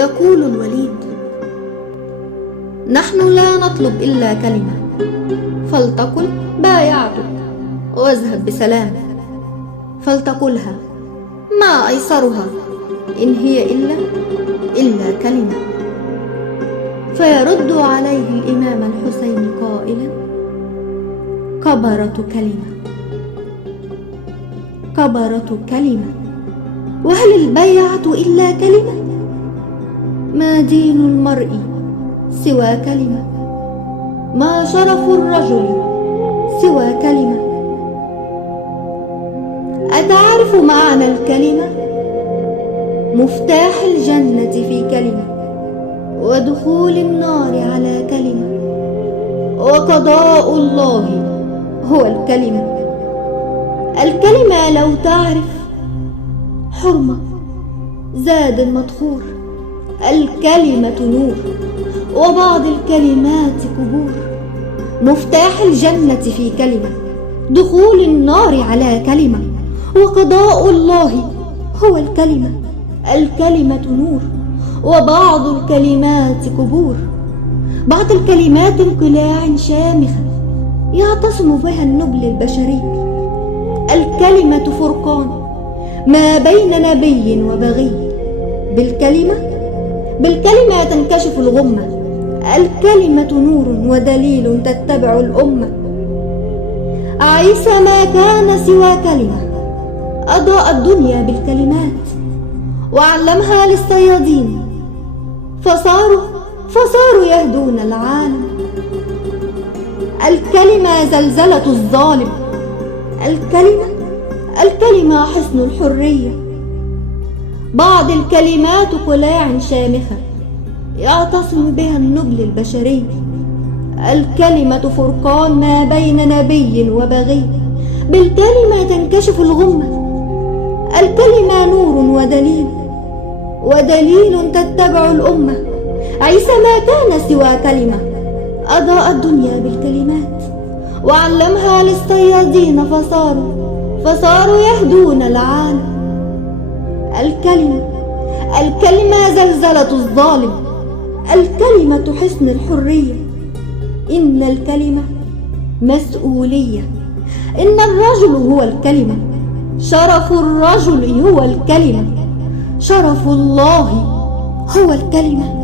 يقول الوليد: نحن لا نطلب إلا كلمة، فلتقل بايعتك واذهب بسلام، فلتقلها ما أيسرها إن هي إلا كلمة. فيرد عليه الإمام الحسين قائلا: كبرت كلمة، كبرت كلمة، وهل البيعة إلا كلمة؟ ما دين المرء سوى كلمة، ما شرف الرجل سوى كلمة. أتعرف معنى الكلمة؟ مفتاح الجنة في كلمة، ودخول النار على كلمة، وقضاء الله هو الكلمة. الكلمة لو تعرف حرمة زاد المدخور، الكلمة نور وبعض الكلمات كبور. مفتاح الجنة في كلمة، دخول النار على كلمة، وقضاء الله هو الكلمة. الكلمة نور وبعض الكلمات كبور. بعض الكلمات انقلاع شامخة يعتصم بها النبل البشري. الكلمة فرقان ما بين نبي وبغي. بالكلمة تنكشف الغمة. الكلمة نور ودليل تتبع الأمة. عيسى ما كان سوى كلمة، أضاء الدنيا بالكلمات وعلمها للصيادين، فصاروا يهدون العالم. الكلمة زلزلة الظالم. الكلمة حصن الحرية. بعض الكلمات قلاع شامخة يعتصم بها النبل البشري. الكلمة فرقان ما بين نبي وبغي. بالكلمة تنكشف الغمة. الكلمة نور ودليل تتبع الأمة. عيسى ما كان سوى كلمة، أضاء الدنيا بالكلمات وعلمها للصيادين، فصاروا يهدون العالم. الكلمة زلزلة الظالم. الكلمة حصن الحرية. إن الكلمة مسؤولية. إن الرجل هو الكلمة. شرف الرجل هو الكلمة. شرف الله هو الكلمة.